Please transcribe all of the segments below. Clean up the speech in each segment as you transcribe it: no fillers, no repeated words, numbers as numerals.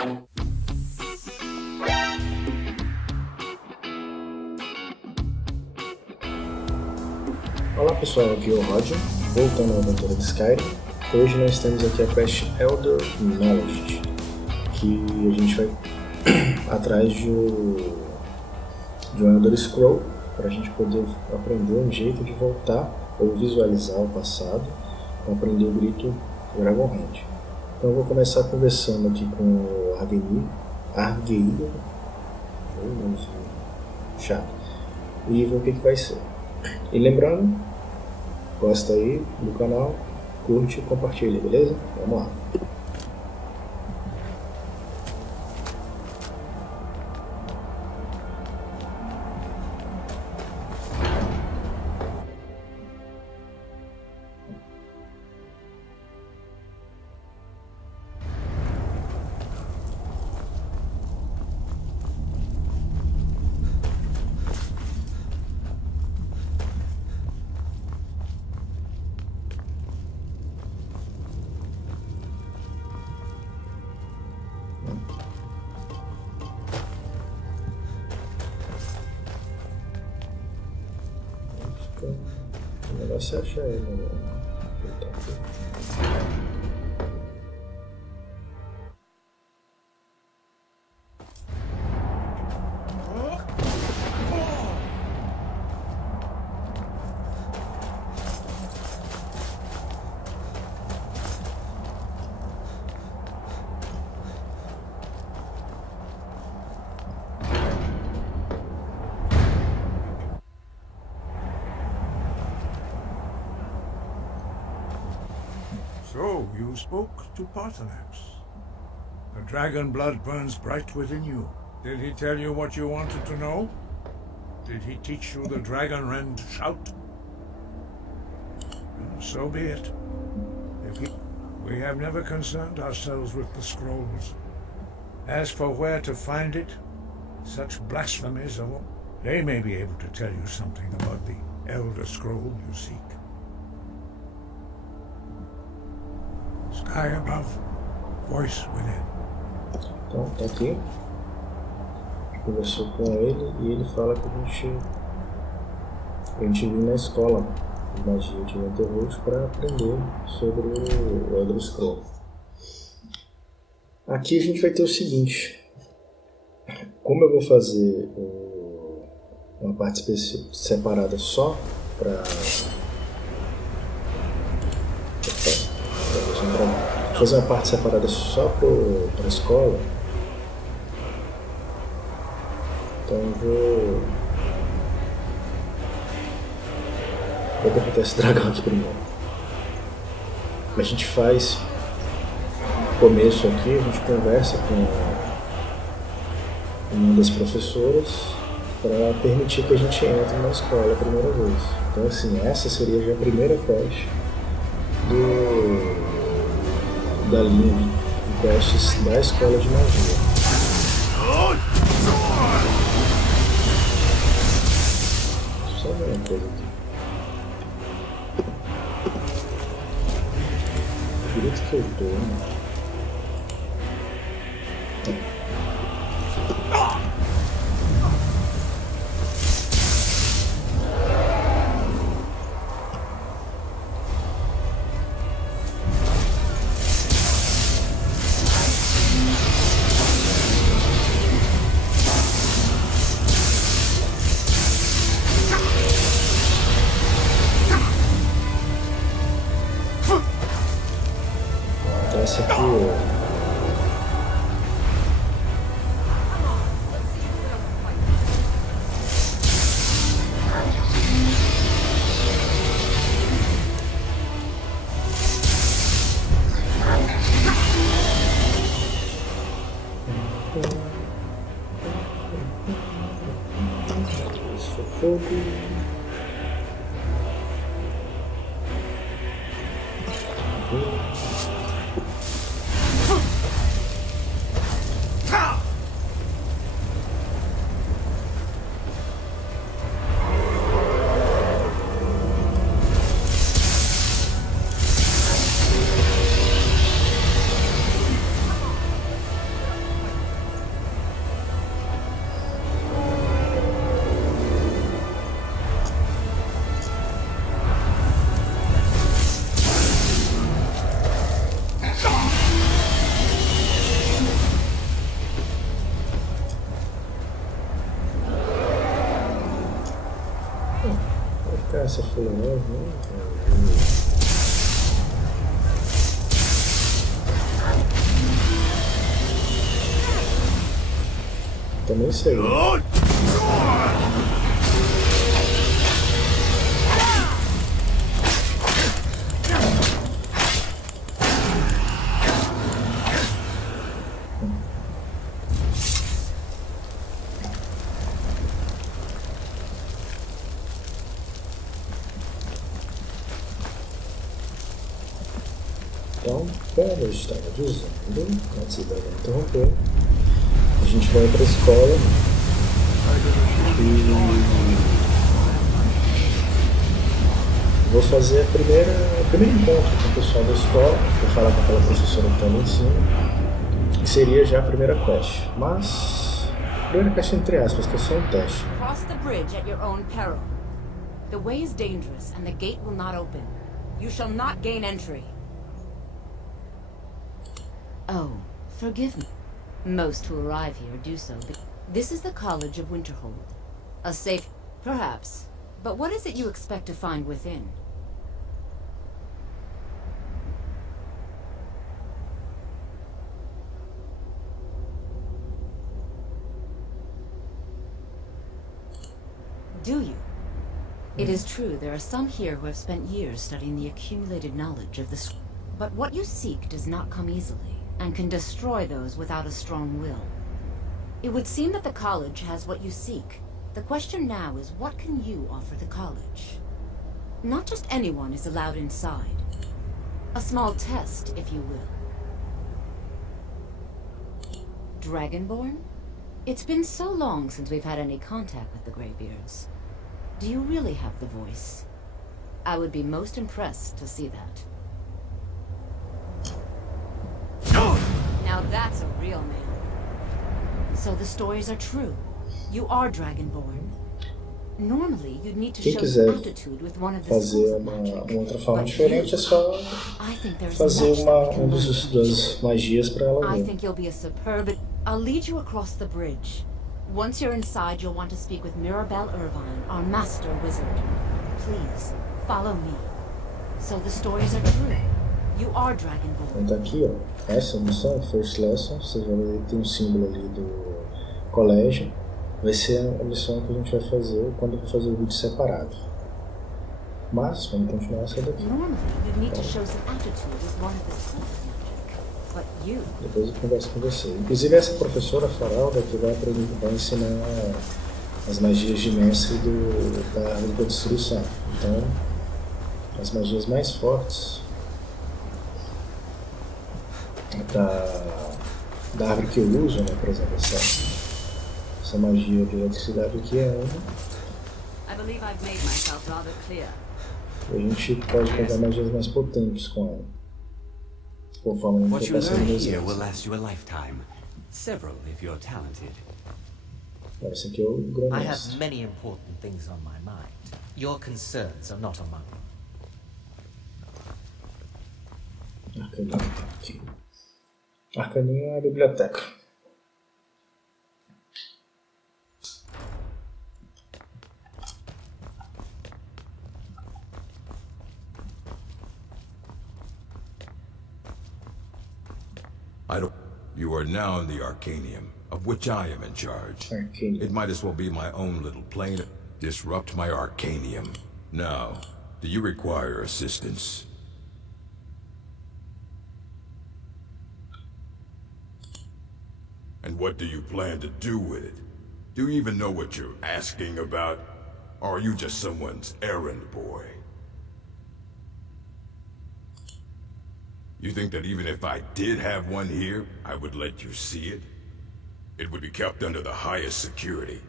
Olá pessoal, aqui é o Roger, voltando à aventura de Skyrim. Hoje nós temos aqui a quest Elder Knowledge, que a gente vai atrás de um Elder Scroll para a gente poder aprender um jeito de voltar ou visualizar o passado para aprender o grito Dragonborn. Então eu vou começar conversando aqui com o Arngeir, chato, e ver o que vai ser. E lembrando, gosta aí do canal, curte e compartilha, beleza? Vamos lá. O negócio é achar ele, né? So, you spoke to Parthenax. The dragon blood burns bright within you. Did he tell you what you wanted to know? Did he teach you the dragon rend shout? Well, so be it. We have never concerned ourselves with the scrolls. As for where to find it, such blasphemies are... They may be able to tell you something about the Elder Scroll you seek. Sky above, voice within. Então, tá aqui. Conversou com ele e ele fala que a gente viu na escola de magia de Winterhold para aprender sobre o Elder Scroll. Aqui a gente vai ter o seguinte: como eu vou fazer uma parte separada só para fazer uma parte separada só para a escola, então eu vou derrotar esse dragão aqui primeiro. A gente faz o começo aqui, a gente conversa com uma das professoras para permitir que a gente entre na escola a primeira vez. Então assim, essa seria já a primeira quest da linha de quests da escola de magia. Só ver uma coisa aqui. O grito que eu dou, né? Essa aqui isso é fogo. essa folha nova. Também sei. Então, como eu estava dizendo, antes de eu interromper, a gente vai para a escola e vou fazer o primeiro encontro com o pessoal da escola, vou falar com aquela professora que está ali em cima, que seria já a primeira quest, mas primeira quest entre aspas, que é só um teste. Cross the bridge at your own peril. The way is dangerous and the gate will not open. You shall not gain entry. Oh, forgive me. Most who arrive here do so, but this is the College of Winterhold. A safe, perhaps. But what is it you expect to find within? Do you? It is true, there are some here who have spent years studying the accumulated knowledge of the but what you seek does not come easily, and can destroy those without a strong will. It would seem that the college has what you seek. The question now is, what can you offer the college? Not just anyone is allowed inside. A small test, if you will. Dragonborn? It's been so long since we've had any contact with the Greybeards. Do you really have the voice? I would be most impressed to see that. Now that's a real man. So the stories are true. You are Dragonborn. Normally, you'd need to show some aptitude with one of the fazer uma outra forma diferente, é só fazer das magias para ela ver. I think you'll be a superb. I'll lead you across the bridge. Once you're inside, you'll want to speak with Mirabelle Irvine, our master wizard. Please, follow me. So the stories are true. You are Dragonborn. Então tá aqui, ó. Essa missão, First Lesson, você vai ver que tem um símbolo ali do colégio. Vai ser a missão que a gente vai fazer quando eu for fazer o vídeo separado. Mas vamos continuar essa daqui. Depois eu converso com você. Inclusive essa professora Falando que vai ensinar as magias de mestre da árvore da destruição. Então, as magias mais fortes da árvore que eu uso, né, por exemplo, essa magia de eletricidade aqui é uma. E a gente pode pegar magias mais potentes com ela. Conforme a gente for passando nos anos. Esse aqui é o grande mestre. I have many important things on my mind. Your concerns are not among them. Arcaninho tá aqui. Arcaninho é a biblioteca. You are now in the Arcanium, of which I am in charge. Arcanium. It might as well be my own little plane. Disrupt my Arcanium. Now, do you require assistance? And what do you plan to do with it? Do you even know what you're asking about? Or are you just someone's errand boy? You think that even if I did have one here, I would let you see it? It would be kept under the highest security.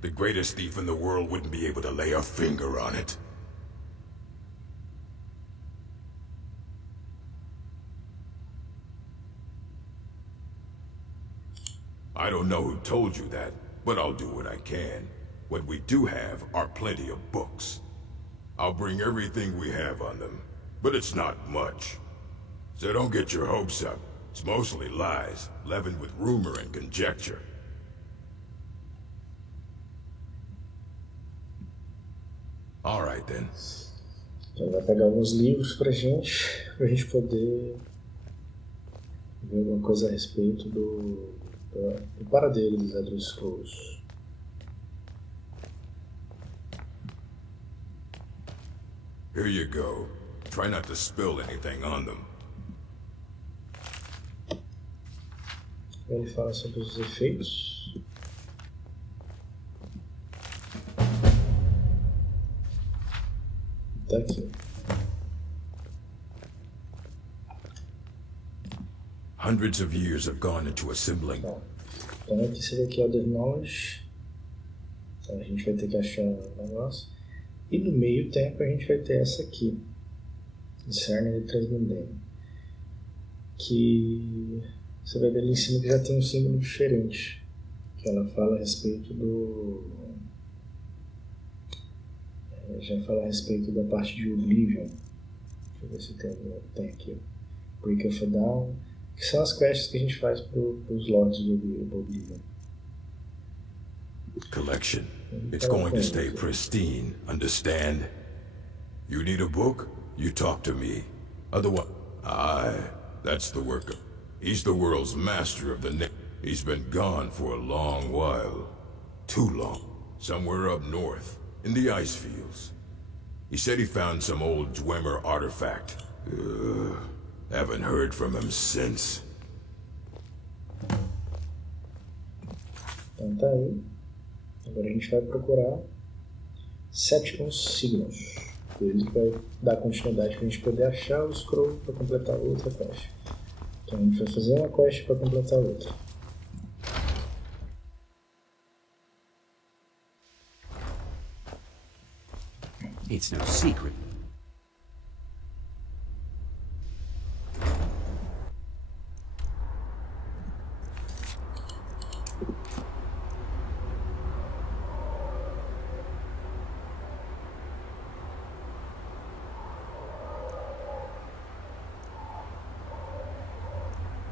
The greatest thief in the world wouldn't be able to lay a finger on it. I don't know who told you that, but I'll do what I can. What we do have are plenty of books. I'll bring everything we have on them, but it's not much. So don't get your hopes up. It's mostly lies, leavened with rumor and conjecture. All right then. Então vai pegar alguns livros pra gente poder ver alguma coisa a respeito do paradeiro dos Elder Scrolls. Here you go. Try not to spill anything on them. Ele fala sobre os efeitos. Tá aqui. Hundreds of years have gone into assembling. Bom, então aqui seria aqui Elder Knowledge. Então a gente vai ter que achar o negócio. E no meio tempo a gente vai ter essa aqui. Discerning the Transmundane. Que você vai ver ali em cima que já tem um símbolo diferente. Que ela fala a respeito do... já fala a respeito da parte de Oblivion. Deixa eu ver se tem aqui. Break of a Down. Que são as quests que a gente faz para os lords do Oblivion. Collection. It's going to stay pristine, understand? You need a book? You talk to me. Otherwise... Aye, that's the worker. He's the world's master of the... He's been gone for a long while. Too long. Somewhere up north, in the ice fields. He said he found some old Dwemer artifact. Haven't heard from him since. Então tá aí. Agora a gente vai procurar sétimos signos. Ele vai dar continuidade para a gente poder achar o scroll para completar outra quest. Então a gente vai fazer uma quest para completar outra. It's no secret.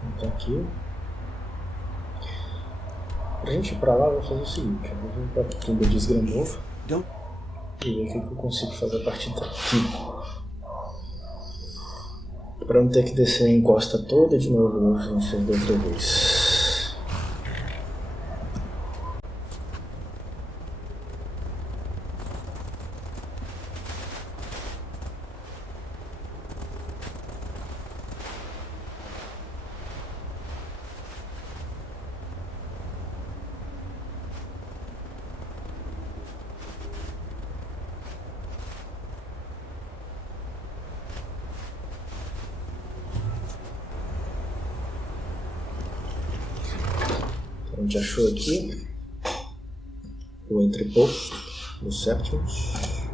Então aqui. Pra gente ir pra lá, eu vou fazer o seguinte. Eu vou vir pra tumba de Esgrandor. E ver o que eu consigo fazer a partir daqui. Pra não ter que descer a encosta toda de novo, vamos fazer outra vez. A gente achou aqui o entreposto dos sétimos.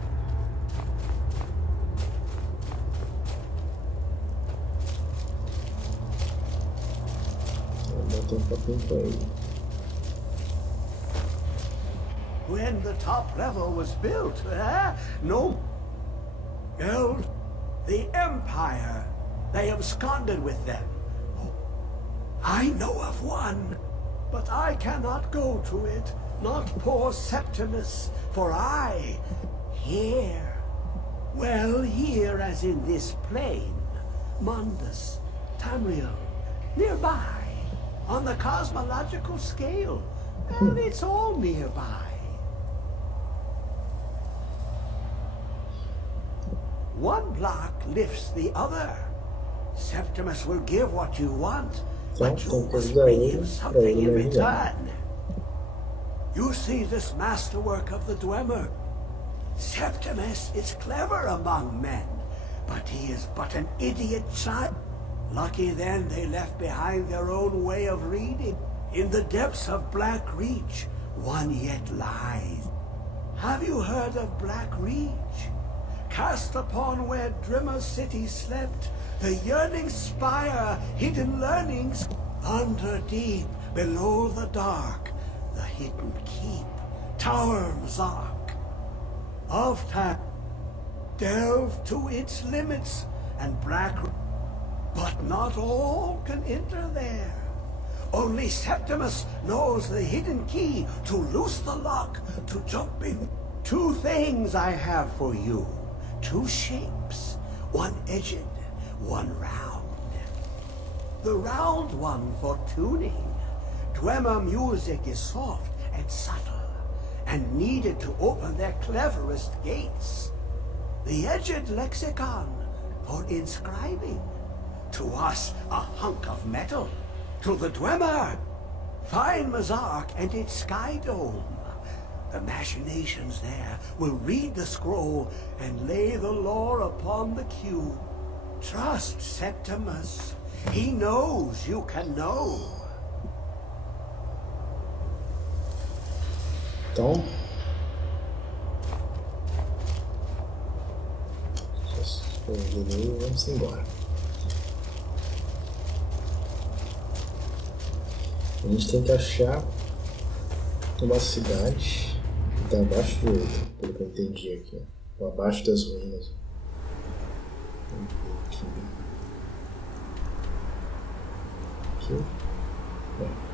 Vou botar um papel para ele. When the top level was built, no. Gold, the Empire, they absconded with them. I know of one. But I cannot go to it, not poor Septimus, for I, here, well, here as in this plain, Mundus, Tamriel, nearby, on the cosmological scale, well, it's all nearby. One block lifts the other. Septimus will give what you want, but you must bring him something in return. You see this masterwork of the Dwemer? Septimus is clever among men, but he is but an idiot child. Lucky then they left behind their own way of reading. In the depths of Black Reach, one yet lies. Have you heard of Black Reach? Cast upon where Drimmer's city slept, the yearning spire, hidden learnings, under deep, below the dark, the hidden keep, Tower Mzark. Of time, delve to its limits, and but not all can enter there. Only Septimus knows the hidden key to loose the lock, to jump in, Two things I have for you. Two shapes. One edged, one round. The round one for tuning. Dwemer music is soft and subtle, and needed to open their cleverest gates. The edged lexicon for inscribing. To us, a hunk of metal. To the Dwemer, fine Mazark and its sky dome. The machinations there will read the scroll and lay the lore upon the cube. Trust Septimus. He knows you can know. Então, vamos embora. A gente tem que achar uma cidade que está abaixo de outra, pelo que eu entendi aqui, ou abaixo das ruínas. Vamos ver aqui. Aqui. É.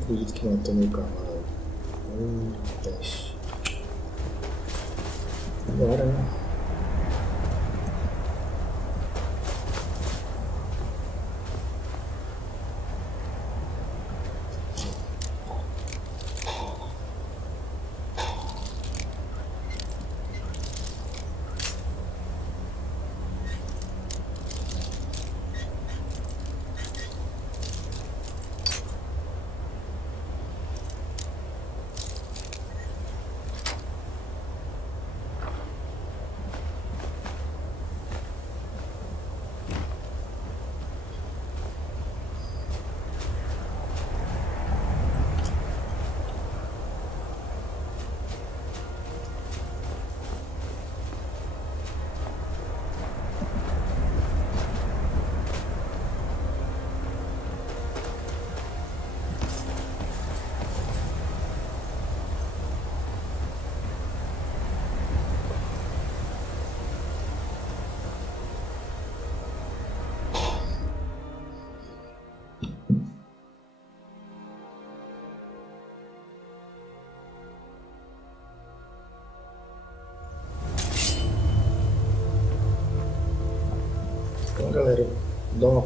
Acredito que matou meu cavalo. Teste. Agora, né? galera, dá uma,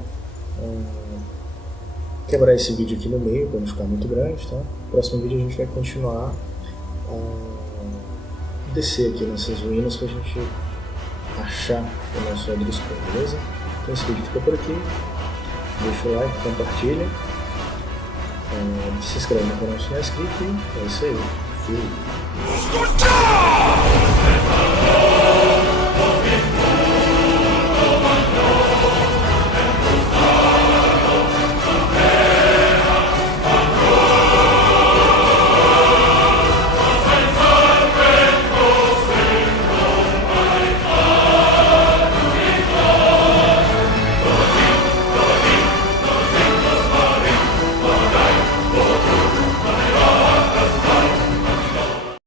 quebrar esse vídeo aqui no meio para não ficar muito grande, tá? No próximo vídeo a gente vai continuar a descer aqui nessas ruínas para a gente achar o nosso Adrisco, beleza? Então esse vídeo fica por aqui. Deixa o like, compartilha, se inscreve no canal se não é inscrito e é isso aí. Fui!